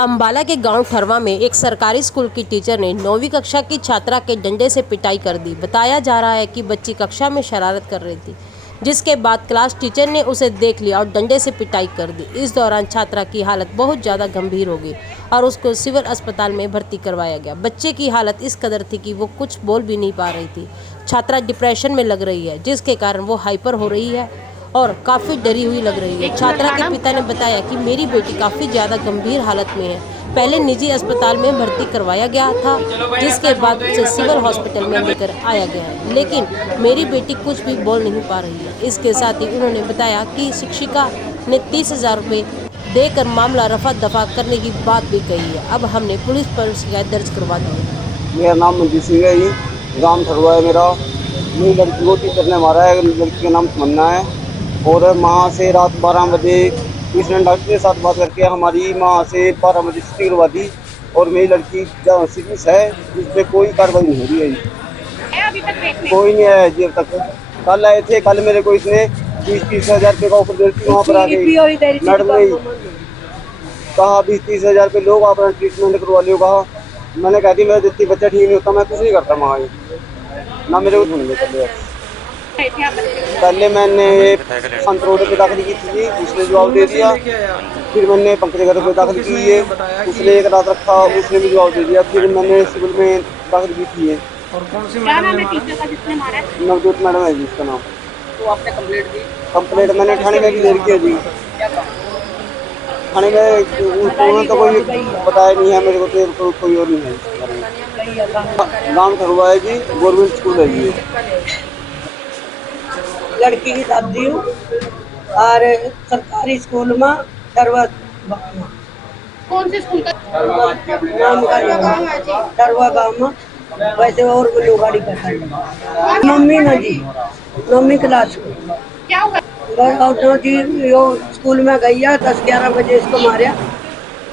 अम्बाला के गांव ठरवा में एक सरकारी स्कूल की टीचर ने 9वीं कक्षा की छात्रा के डंडे से पिटाई कर दी। बताया जा रहा है कि बच्ची कक्षा में शरारत कर रही थी, जिसके बाद क्लास टीचर ने उसे देख लिया और डंडे से पिटाई कर दी। इस दौरान छात्रा की हालत बहुत ज़्यादा गंभीर हो गई और उसको सिविल अस्पताल में भर्ती करवाया गया। बच्चे की हालत इस कदर थी कि वो कुछ बोल भी नहीं पा रही थी। छात्रा डिप्रेशन में लग रही है, जिसके कारण वो हाइपर हो रही है और काफ़ी डरी हुई लग रही है। छात्रा के पिता ने बताया कि मेरी बेटी काफ़ी ज़्यादा गंभीर हालत में है। पहले निजी अस्पताल में भर्ती करवाया गया था, जिसके बाद उसे सिविल हॉस्पिटल में लेकर आया गया है, लेकिन मेरी बेटी कुछ भी बोल नहीं पा रही है। इसके साथ ही उन्होंने बताया कि शिक्षिका ने 30,000 रुपये देकर मामला रफा दफा करने की बात भी कही है। अब हमने पुलिस पर शिकायत दर्ज करवा दी है। मेरा नाम मंजीत सिंह है जी, गांव ठरुआ है मेरा। मेरी लड़की को टीचर ने मारा है। लड़की का नाम तमन्ना है और वहाँ से रात 12 बजे इसने डॉक्टर के साथ बात करके हमारी वहाँ से 12 बजे छुट्टी करवा दी और मेरी लड़की सीरियस है, जिस पर कोई कार्रवाई नहीं हो रही है जी। अभी तक कोई नहीं आया जी अब तक। कल आए थे, कल मेरे को इसने 20-30 हजार रुपये का ऑफर दे दी। वहाँ पर आके मैडम ने कहा 20-30 हजार रुपये लोग अपना ट्रीटमेंट करवा लियो। कहा मैंने कहा दी मेरा जितनी बच्चा ठीक नहीं होता मैं कुछ नहीं करता वहाँ ना मेरे को सुन लेते। पहले मैंने संत रोड पे दाखिल की थी, उसने जवाब दे दिया। फिर मैंने पंकज घर पे दाखिल की है, उसने एक रात रखा, उसने भी जवाब दे दिया। फिर मैंने सिविल में दाखिल की थी। और कौन सी मैडम है टीचर का जिसने मारा है? नवजोत मैडम है जी उसका नाम। तो आपने कंप्लेंट दी? कंप्लेंट मैंने थाने में भी दे रखी है जी। थाने में उन्होंने तो कोई बताया नहीं है मेरे को, तो कोई और नहीं है। गाँव ठरुआ है जी, गवर्नमेंट स्कूल है जी। लड़की की शादी हूँ और सरकारी स्कूल में ठरुआ कौन से स्कूल का नाम का ठरुआ गाँव में। वैसे और भी लोग गाड़ी करता है। मम्मी ना जी, मम्मी क्लास को क्या हुआ? जी यो स्कूल में गई है 10-11 बजे इसको मारा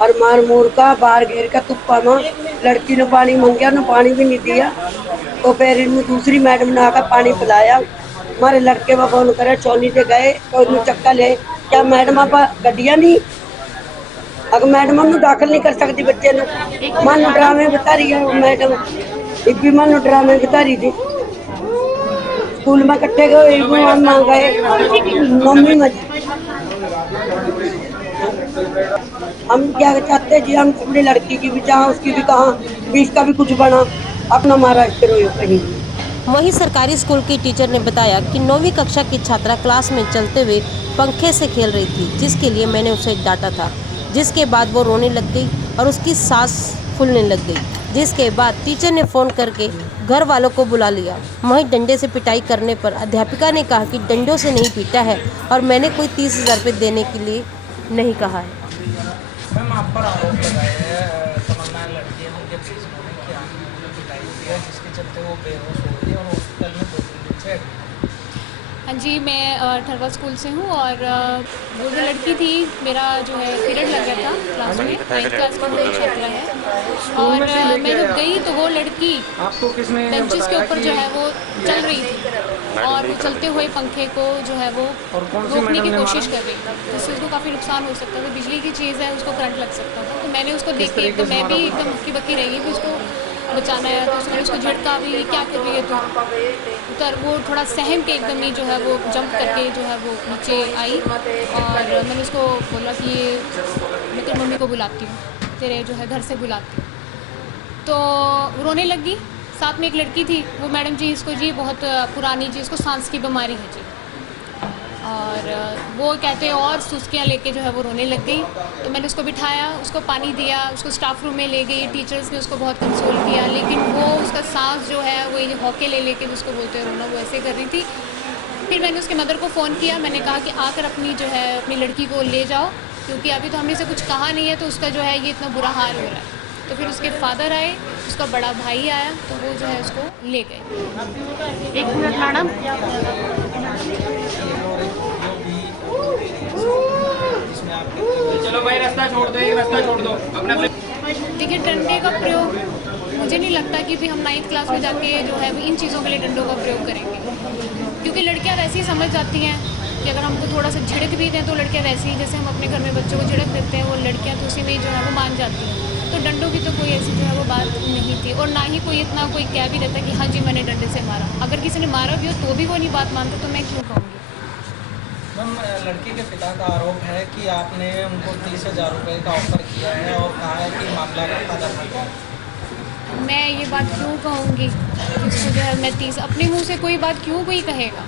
और मार मोर का बाहर घेर का तुप्पा में लड़की ने पानी मांगा ना पानी भी नहीं दिया। तो फिर इनमें दूसरी मैडम ने आकर पानी पिलाया। हमारे लड़के में फोन करे चौनी से गए तो इन्हें चक्का ले क्या मैडम आप गड्डिया नहीं अगर मैडम हम दाखिल नहीं कर सकती बच्चे ने। मान लो ड्रामे बता रही है मैडम, एक भी मान लो ड्रामे बता रही थी। स्कूल में इकट्ठे गए मम्मी में। हम क्या चाहते जी, हम अपनी लड़की की भी चाह उसकी भी कहा बीच का भी कुछ बना अपना मारा कहीं। वहीं सरकारी स्कूल की टीचर ने बताया कि 9वीं कक्षा की छात्रा क्लास में चलते हुए पंखे से खेल रही थी, जिसके लिए मैंने उसे डांटा था, जिसके बाद वो रोने लग गई और उसकी सांस फूलने लग गई। जिसके बाद टीचर ने फ़ोन करके घर वालों को बुला लिया। वहीं डंडे से पिटाई करने पर अध्यापिका ने कहा कि डंडों से नहीं पीटा है और मैंने कोई 30,000 रुपये देने के लिए नहीं कहा है। मैम आप पर आरोप लगाया है तमन्ना लड़की है उनके चीज़ में कि आपने पिटाई की है, जिसके चलते वो बेहोश हो गई और हॉस्पिटल में 2-3 दिन से एडमिट। हाँ जी, मैं ठरवा स्कूल से हूँ और वो जो लड़की थी मेरा जो है पीरियड लग गया था क्लास में, 9th क्लास की मेरी छात्रा है और मैं जब गई तो वो लड़की आपको किसने बेंचेस के ऊपर जो है वो चल रही थी और वो चलते हुए पंखे को जो है वो रोकने की कोशिश कर रही थी, जिससे उसको काफ़ी नुकसान हो सकता था। बिजली की चीज़ है, उसको करंट लग सकता था। तो मैंने उसको देख के मैं भी एकदम हक्की बक्की रही कि उसको बचाना है, तो उसने उसको झटका भी क्या कर रही है तो वो थोड़ा सहम के एकदम ही जो है वो जंप करके जो है वो नीचे आई और मैंने उसको बोला कि मैं तेरी मम्मी को बुलाती हूँ, तेरे जो है घर से बुलाती हूँ। तो रोने लग गई। साथ में एक लड़की थी, वो मैडम जी इसको जी बहुत पुरानी जी इसको सांस की बीमारी है जी, और वो कहते और सुस्कियाँ लेके जो है वो रोने लग गई। तो मैंने उसको बिठाया, उसको पानी दिया, उसको स्टाफ रूम में ले गई। टीचर्स ने उसको बहुत कंसोल किया, लेकिन वो उसका सांस जो है वो ये हौके ले लेके जिसको बोलते हैं रोना, वो ऐसे कर रही थी। फिर मैंने उसके मदर को फ़ोन किया, मैंने कहा कि आकर अपनी जो है अपनी लड़की को ले जाओ, क्योंकि अभी तो हमने से कुछ कहा नहीं है तो उसका जो है ये इतना बुरा हाल हो रहा है। तो फिर उसके फादर आए, उसका बड़ा भाई आया, तो वो जो है उसको ले गए। 1 मिनट मैडम। चलो भाई रास्ता छोड़ दो, रास्ता छोड़ दो अपना। देखिए डंडे का प्रयोग मुझे नहीं लगता कि भी हम 9th क्लास में जाके जो है इन चीज़ों के लिए डंडों का प्रयोग करेंगे, क्योंकि लड़कियां वैसे ही समझ जाती हैं कि अगर हमको थोड़ा सा झिड़क भी दें तो लड़कियां वैसे ही जैसे हम अपने घर में बच्चों को झिड़क देते हैं, वो लड़कियां तो उसी में ही जो है वो मान जाती हैं। तो डंडों की तो कोई ऐसी जो है वो बात नहीं थी, और ना ही कोई इतना कोई कह भी देता कि हाँ जी मैंने डंडे से मारा। अगर किसी ने मारा भी हो तो भी वो नहीं बात मानता, तो मैं क्यों कहूँगी। मैम, लड़की के पिता का आरोप है कि आपने उनको 30,000 रुपये का ऑफर किया है और कहा है कि मामला रखा जा सकता है। मैं ये बात क्यों कहूँगी कि उसको जो है मैं 30 अपने मुंह से कोई बात क्यों कोई कहेगा।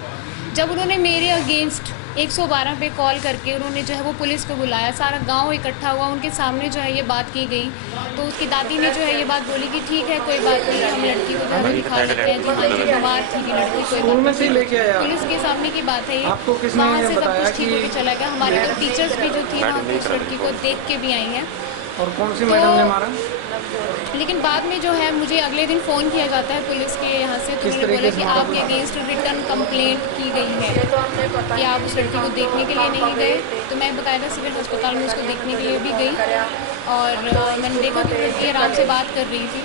जब उन्होंने मेरे अगेंस्ट 112 पे कॉल करके उन्होंने जो है वो पुलिस को बुलाया, सारा गांव इकट्ठा हुआ, उनके सामने जो है ये बात की गई, तो उसकी दादी ने जो है ये बात बोली कि ठीक है कोई बात नहीं, हम लड़की को जो है वो दिखा देते हैं, जी हाँ जी बीमार थी कि लड़की, कोई स्कूल में बात से नहीं। लेके आया पुलिस के सामने की बात है ये, आपको किसने वहाँ से सब बताया कुछ ठीक कि- होकर चला गया। हमारी तो टीचर्स भी जो थी ना उस लड़की को देख के भी आई हैं। और कौन सी मैडम ने मारा? लेकिन बाद में जो है मुझे अगले दिन फ़ोन किया जाता है पुलिस के यहाँ से, तो किस उन्होंने तरीके बोला से कि मारा? आपके अगेंस्ट रिटर्न कंप्लेंट की गई है कि आप उस लड़की को देखने के लिए नहीं गए। तो मैं बाकायदा सिविल अस्पताल में उसको देखने के लिए भी गई, और मैंने देखा कि वो लड़की आराम से बात कर रही थी।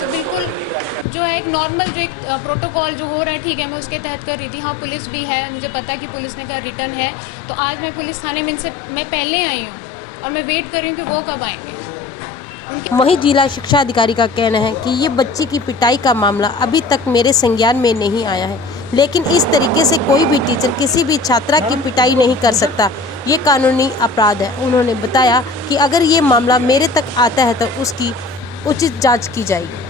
तो बिल्कुल जो है एक नॉर्मल जो एक प्रोटोकॉल जो हो रहा है, ठीक है, मैं उसके तहत कर रही थी। हाँ पुलिस भी है, मुझे पता है कि पुलिस ने कहा रिटर्न है, तो आज मैं पुलिस थाने में इनसे मैं पहले आई हूँ और मैं वेट कर रही हूँ कि वो कब आएंगे। वहीं जिला शिक्षा अधिकारी का कहना है कि ये बच्ची की पिटाई का मामला अभी तक मेरे संज्ञान में नहीं आया है, लेकिन इस तरीके से कोई भी टीचर किसी भी छात्रा की पिटाई नहीं कर सकता, ये कानूनी अपराध है। उन्होंने बताया कि अगर ये मामला मेरे तक आता है तो उसकी उचित जांच की जाएगी।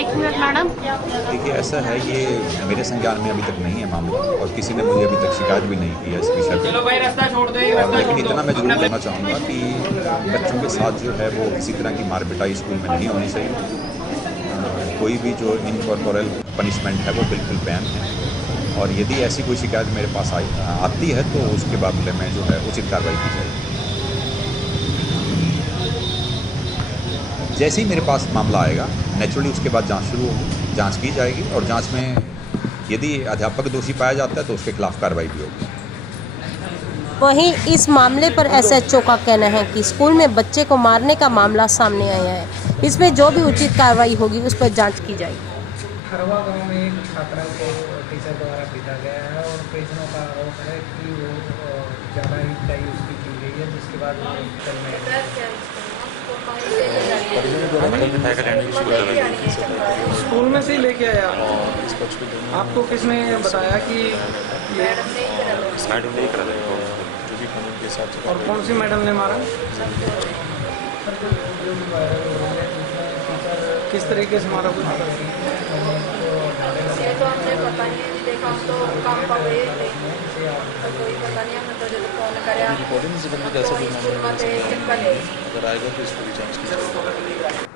एक मिनट मैडम। देखिए, ऐसा है, ये मेरे संज्ञान में अभी तक नहीं है मामला, और किसी ने मुझे अभी तक शिकायत भी नहीं की है इस विषय पर। और लेकिन इतना मैं जरूर कहना चाहूँगा कि बच्चों के साथ जो है वो किसी तरह की मार पिटाई स्कूल में नहीं होनी चाहिए। कोई भी जो इनकॉर्पोरल पनिशमेंट है वो बिल्कुल बैन है, और यदि ऐसी कोई शिकायत मेरे पास आती है तो उसके बाबले में जो है उचित कार्रवाई की जाएगी। जैसे ही मेरे पास मामला आएगा, नेचुरली उसके बाद जांच शुरू होगी, जांच की जाएगी, और जांच में यदि अध्यापक दोषी पाया जाता है तो उसके खिलाफ कार्रवाई भी होगी। वहीं इस मामले पर एसएचओ का कहना है कि स्कूल में बच्चे को मारने का मामला सामने आया है, इसमें जो भी उचित कार्रवाई होगी उस पर जांच की जाएगी। हरवा गांव में एक छात्रा को टीचर द्वारा पीटा गया है, और परिजनों का आरोप है कि वो ज़्यादा ही पिटाई उसकी की गई है, जिसके बाद वो कल में स्कूल में से ही लेके आया। आपको किसने बताया कि ये और कौन सी मैडम ने मारा? किस तरीके से मारा कुछ? ये तो हमने पता नहीं है, देखा हम तो काम पर गए थे, तो कोई पता नहीं, हमने तो जब फोन कराया रिकॉर्डिंग से बंद कैसे भी मामला चिपका ले। अगर आएगा तो इसको भी जांच की जाएगी।